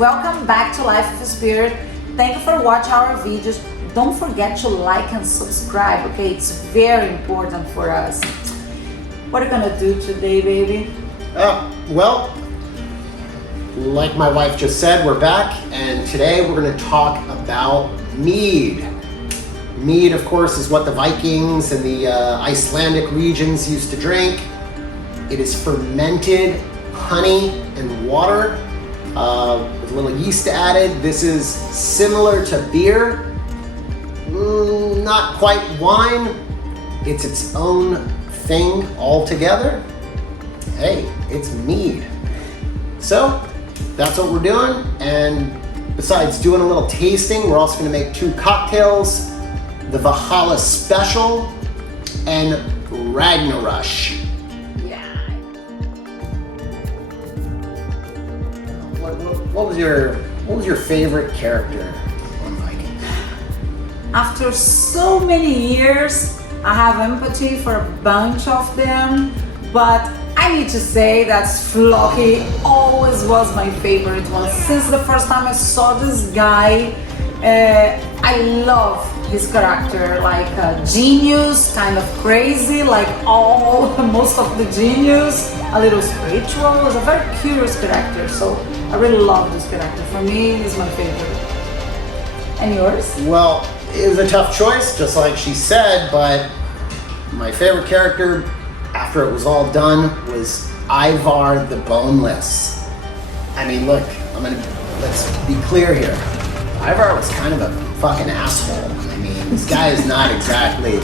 welcome back to Life of Spirit. Thank you for watching our videos. Don't forget to like and subscribe, okay? It's very important for us. What are you gonna do today, baby? Well, like my wife just said, we're back, and today we're gonna talk about mead. Mead, of course, is what the Vikings and the Icelandic regions used to drink. It is fermented honey and water with a little yeast added. This is similar to beer, not quite wine. It's its own thing altogether. Hey, it's mead. So that's what we're doing. And besides doing a little tasting, we're also going to make two cocktails: the Valhalla Special and Ragnarush. What was your favorite character on Vikings? After so many years, I have empathy for a bunch of them, but I need to say that Floki always was my favorite one. Since the first time I saw this guy, I love his character, like a genius, kind of crazy, like most of the genius, a little spiritual. It's a very curious character, so I really love this character. For me, he's my favorite. And yours? Well, it was a tough choice, just like she said, but my favorite character, after it was all done, was Ivar the Boneless. I mean, look, let's be clear here. Ivar was kind of a fucking asshole. I mean, this guy is not exactly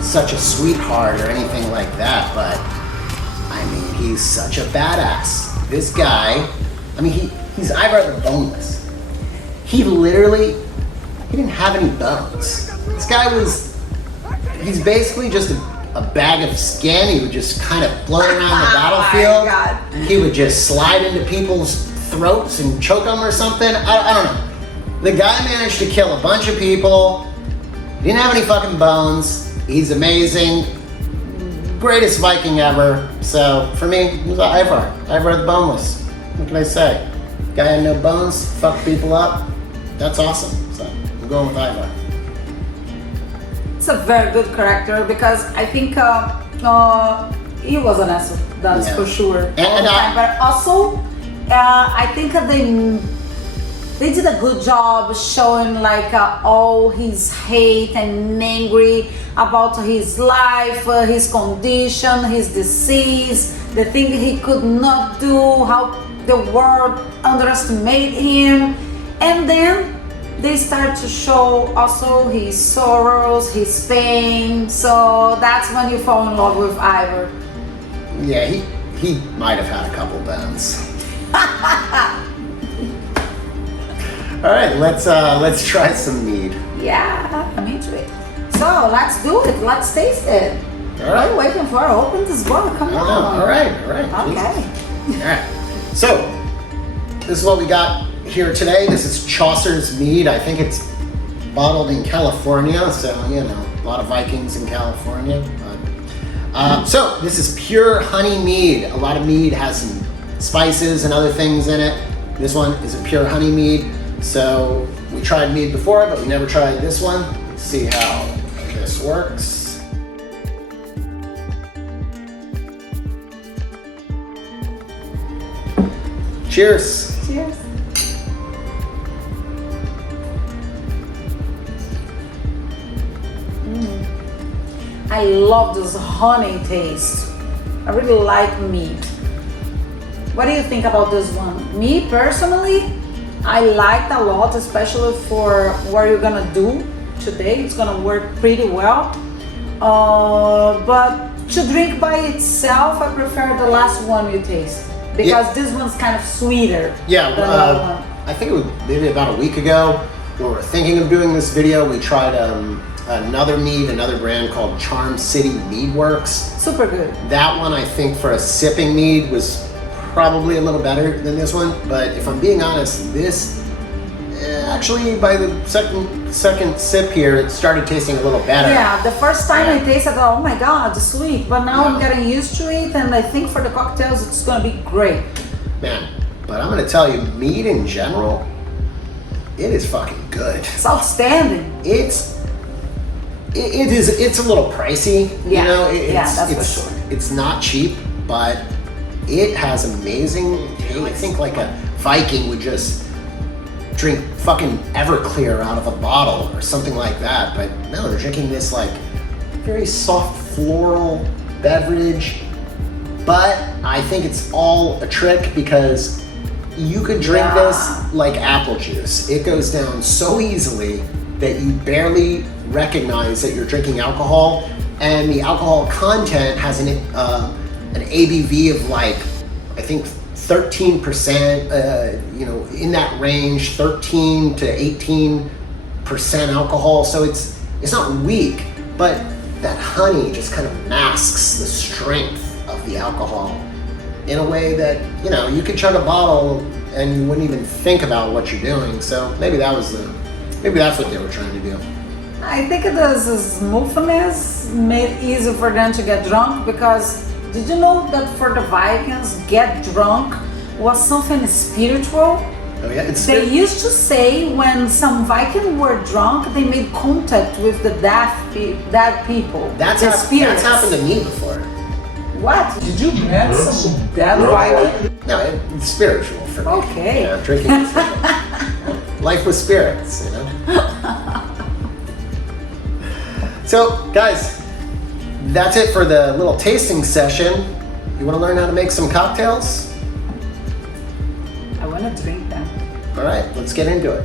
such a sweetheart or anything like that, but I mean, he's such a badass. This guy, I mean, he's Ivar the Boneless. He didn't have any bones. This guy he's basically just a bag of skin. He would just kind of float around the battlefield. Oh my God. He would just slide into people's throats and choke them or something. I don't know. The guy managed to kill a bunch of people. Didn't have any fucking bones. He's amazing. Greatest Viking ever. So for me, it was Ivar the Boneless. What can I say? Guy had no bones, fucked people up. That's awesome. So I'm going with Ivar. It's a very good character because I think he was an asshole, that's for sure. But also, I think they did a good job showing like all his hate and angry about his life, his condition, his disease, the thing he could not do, how the world underestimated him. And then they start to show also his sorrows, his pain. So that's when you fall in love with Ivar. Yeah, he might have had a couple bones. All right, let's try some mead. Yeah, I'm into it. So let's do it. Let's taste it. All right. What are you waiting for? Open this bottle. Come on. All right. Okay. All right. So this is what we got here today. This is Chaucer's mead. I think it's bottled in California, so a lot of Vikings in California. So this is pure honey mead. A lot of mead has some spices and other things in it. This one is a pure honey mead. So we tried mead before, but we never tried this one. Let's see how this works. Cheers. Cheers. I love this honey taste. I really like mead. What do you think about this one? Me personally, I liked a lot, especially for what you're gonna do today. It's gonna work pretty well. But to drink by itself, I prefer the last one you taste because this one's kind of sweeter. Yeah, than the other one. I think it was maybe about a week ago when we were thinking of doing this video. We tried another mead, another brand called Charm City Mead Works. Super good. That one, I think, for a sipping mead was probably a little better than this one. But if I'm being honest, this actually by the second sip here, it started tasting a little better. Yeah, the first time I tasted, oh my God, it's sweet. But now I'm getting used to it, and I think for the cocktails, it's gonna be great. Man, But I'm gonna tell you, mead in general, it is fucking good. It's outstanding. It's a little pricey, Yeah. you know. That's for sure. It's not cheap, but it has amazing taste. I think like a Viking would just drink fucking Everclear out of a bottle or something like that. But no, they're drinking this like very soft floral beverage. But I think it's all a trick because you could drink this like apple juice. It goes down so easily that you barely recognize that you're drinking alcohol, and the alcohol content has an ABV of like, I think 13%, you know, in that range, 13 to 18% alcohol. So it's not weak, but that honey just kind of masks the strength of the alcohol in a way that, you know, you could chug a bottle and you wouldn't even think about what you're doing. So maybe that's what they were trying to do. I think this smoothness made it easy for them to get drunk, because did you know that for the Vikings, get drunk was something spiritual? Oh yeah, They used to say when some Vikings were drunk, they made contact with the dead people. That's spirits. happened to me before. What? Did you met some dead Viking? No, it's spiritual for me. Okay. Yeah, drinking is spiritual. Life with spirits, you know? So, guys, that's it for the little tasting session. You want to learn how to make some cocktails? I want to drink them. All right, let's get into it.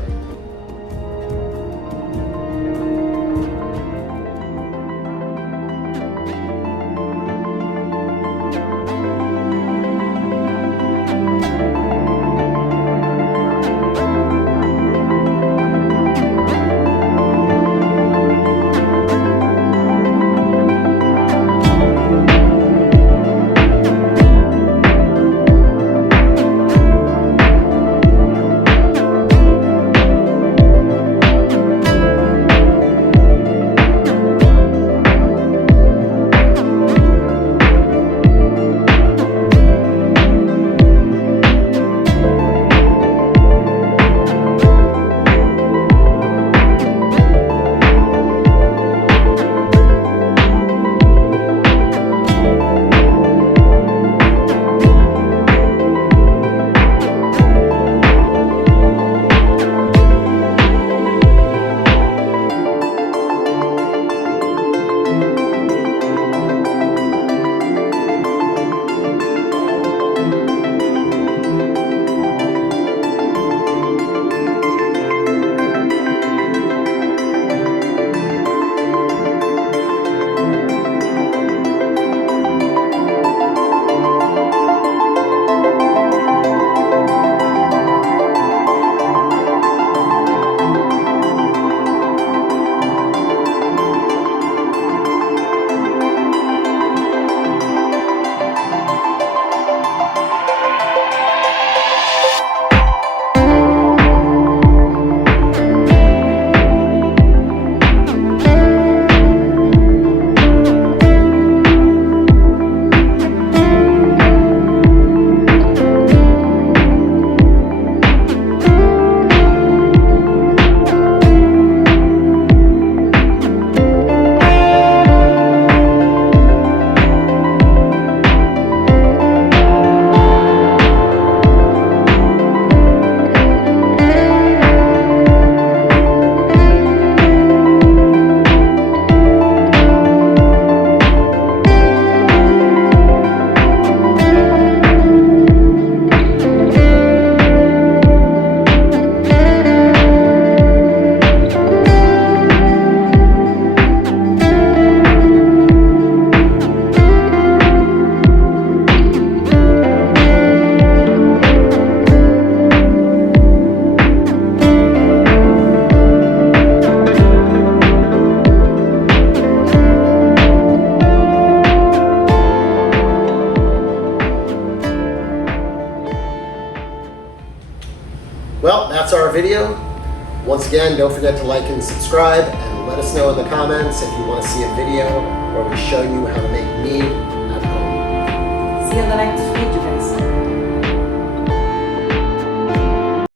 Well, that's our video. Once again, don't forget to like and subscribe, and let us know in the comments if you want to see a video where we show you how to make mead at home. See you in the next video.